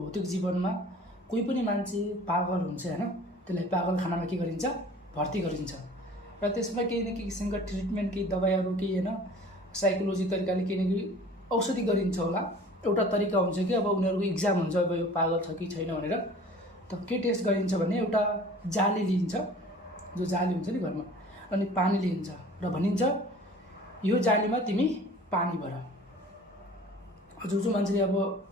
भौतिक जीवनमा कोही पनि मान्छे पागल हुन्छ हैन, त्यसलाई पागलखानामा के गरिन्छ, भर्ती गरिन्छ र त्यसमा केही न केही किसिमका ट्रिटमेन्ट, केही दबाईहरू, केही हैन साइकोलोजी तरिकाले केही न केही औषधि गरिन्छ होला। एउटा तरिका हुन्छ कि अब उनीहरूको एक्जाम हुन्छ, अब यो पागल छ कि छैन भनेर त के टेस्ट गरिन्छ भने एउटा जाली लिइन्छ, जो जाली हुन्छ नि घरमा, अनि पानी लिइन्छ र भनिन्छ यो जालीमा तिमी पानी भर। जो मान्छेले अब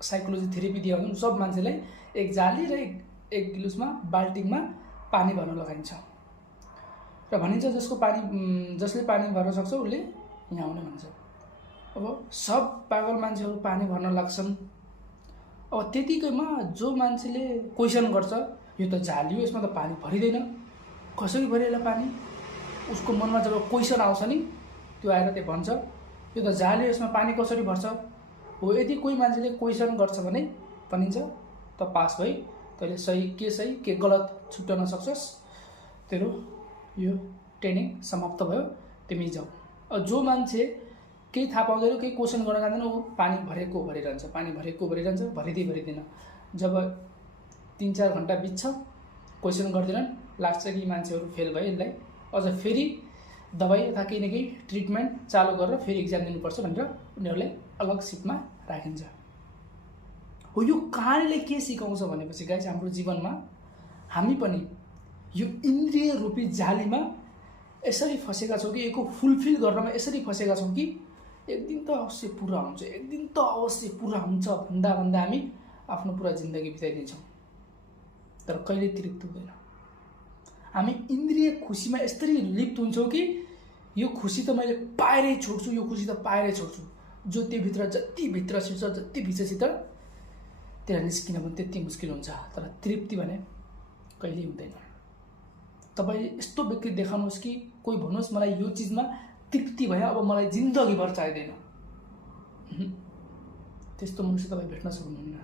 साइकोलोजी थेरेपी दिया हुन्छ सब मान्छेलाई एक जाली र एक गिलासमा बाल्टिङमा पानी भर्न लगाइन्छ र भनिन्छ जसले पानी भर्न सक्छ उसले यहाँ आउने भन्छ। अब सब पागल मान्छेहरू पानी भर्न लाग्छन्। अब त्यतिकैमा जो मान्छेले क्वेसन गर्छ यो त जाली हो, यसमा त पानी भरिदैन, कसरी भरिएला पानी, उसको मनमा जब क्वेसन आउँछ नि, त्यो आएर त्यो भन्छ यो त जाली हो, यसमा पानी कसरी भर्छ हो। यदि कोही मान्छेले क्वेसन गर्छ भने भनिन्छ त पास भई, तैँले सही के गलत छुट्याउन सक्छस्, तेरो यो ट्रेनिङ समाप्त भयो, तिमी जाऊ। अब जो मान्छे केही थाहा पाउँदैन, केही क्वेसन गर्न जान्दैन, ऊ पानी भरेको भरिरहन्छ, भरिदिँदैन। जब 3-4 घन्टा बित्छ, क्वेसन गर्दैनन्, लास्ट चाहिँ यी मान्छेहरू फेल भए यसलाई अझ फेरि दबाई अथवा केही न केही ट्रिटमेन्ट चालु गरेर फेरि एक्जाम दिनुपर्छ भनेर उनीहरूलाई अलग सिटमा राखिन्छ। हो, यो कहानीले के सिकाउँछ भनेपछि गाइस, हाम्रो जीवनमा हामी पनि यो इन्द्रिय रूपी जालीमा यसरी फसेका छौँ कि यसको फुलफिल गर्नमा यसरी फसेका छौँ कि एक दिन त अवश्य पुरा हुन्छ भन्दा हामी आफ्नो पुरा जिन्दगी बिताइदिन्छौँ, तर कहिले तृप्त हुँदैन। हामी इन्द्रिय खुसीमा यसरी लिप्त हुन्छौँ कि यो खुसी त मैले पाएरै छोड्छु, जो त्यो भित्र जति भित्र छिर्छ, जति भित्रसित त्यहाँ निस्किन पनि त्यति मुस्किल हुन्छ, तर तृप्ति भने कहिल्यै हुँदैन। तपाईँ यस्तो व्यक्ति देखाउनुहोस् कि कोही भन्नुहोस् मलाई यो चिजमा तृप्ति भयो, अब मलाई जिन्दगीभर चाहिँदैन, त्यस्तो मनुष्य तपाईँ भेट्न सक्नुहुन्न।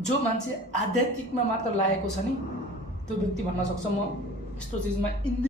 जो मान्छे आध्यात्मिकमा मात्र लागेको छ नि, त्यो व्यक्ति भन्न सक्छ म यस्तो चिजमा